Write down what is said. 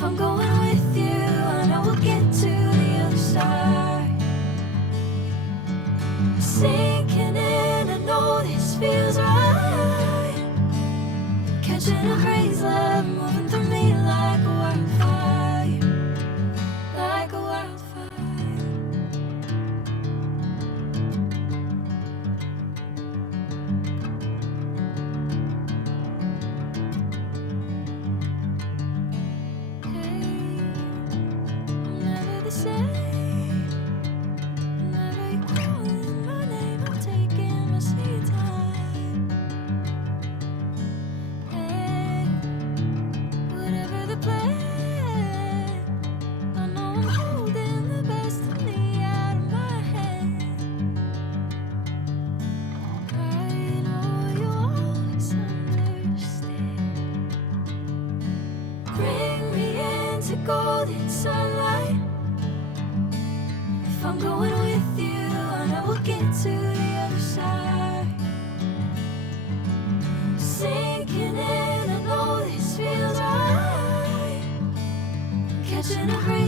If I'm going with you, I know we'll get to the other side. Sinking in, I know this feels right. Catching a crazy love, moving through me like a wildfire, like a wildfire. Hey, I'm never the same. Whenever you're calling my name, I'm taking my sweet time. Hey, whatever the plan, I know I'm holding the best of me out of my hand. I know you'll always understand. Bring me into golden sunlight. If I'm going with you, I know we'll get to the other side. Sinking in, I know this feels right. Catching a breeze.